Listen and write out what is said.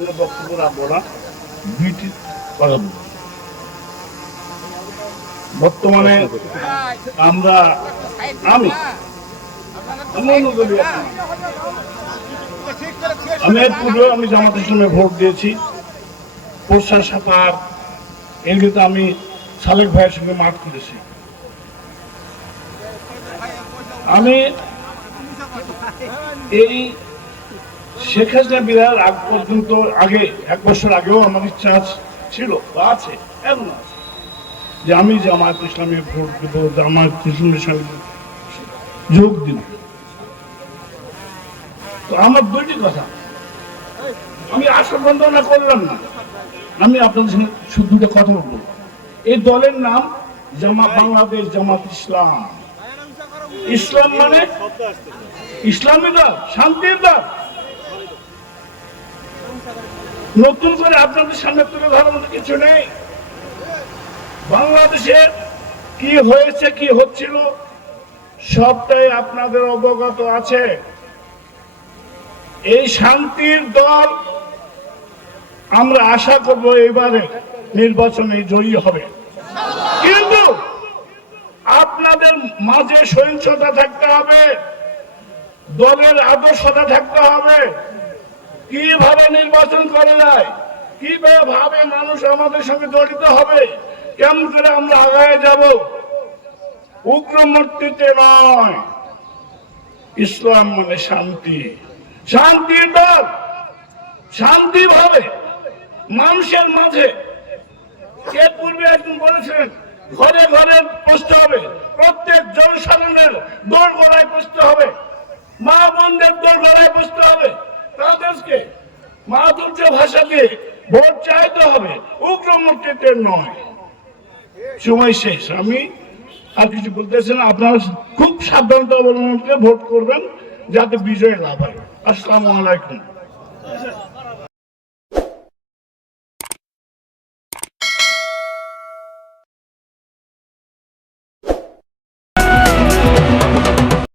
কোনো বক্তব্য রাখবো না, দুইটি কথা বলবো। বর্তমানে আমি এর পূর্বে আমি জামাত ইসলামে ভোট দিয়েছি, প্রশাস সাপার এর কিন্তু আমি সালেক ভাইয়ের সঙ্গে মাঠ করেছি। আমি এই শেখ হাসিনা বিদায়ের আগ পর্যন্ত আগে 1 বছর আগেও আমার ইচ্ছা ছিল বা আছে, এখন আছে, যে আমি জামায়াত ইসলামে ভোট দেব, জামায়াত ইসলামের সঙ্গে যোগ দিব। তো আমার দুইটি কথা, আমি আশা বন্দনা করলাম না, আমি আপনাদের সঙ্গে শুধু দুটো কথা বলবো। এই দলের নাম বাংলাদেশ জামাত ইসলাম। ইসলাম মানে ইসলামী দল, শান্তির দল। নতুন করে আপনাদের সামনে তুলে ধরার মতো কিছু নেই। বাংলাদেশে কি হয়েছে, কি হচ্ছিল সবটাই আপনাদের অবগত আছে। এই শান্তির দল আমরা আশা করব এবারে নির্বাচনে জয়ী হবে, কিন্তু আপনাদের মাঝে সহিংসতা থাকতে হবে, দলের আদর্শতা থাকতে হবে। কিভাবে নির্বাচন করা যায়, কিভাবে মানুষ আমাদের সঙ্গে জড়িত হবে, কেমন করে আমরা আগায় যাব, উগ্র মূর্তিতে নয়। ইসলাম মানে শান্তি, শান্তির দল শান্তি ভাবে মানুষের মাঝে। এর পূর্বে একজন বলেছিলেন ঘরে ঘরে পৌঁছতে হবে, প্রত্যেক জনসাধারণের দোর গড়ায় পৌঁছতে হবে, মা বোনদের দোর গড়ায় পৌঁছতে হবে, তাদেরকে মাধুর্য ভাষা দিয়ে ভোট চাইতে হবে, উগ্র মূর্তিতে নয়। সময় শেষ, আমি আর কিছু বলতেছি না। আপনারা খুব সাবধানতা অবলম্বন করে ভোট করবেন যাতে বিজয় লাভ হয়। আসসালামু আলাইকুম।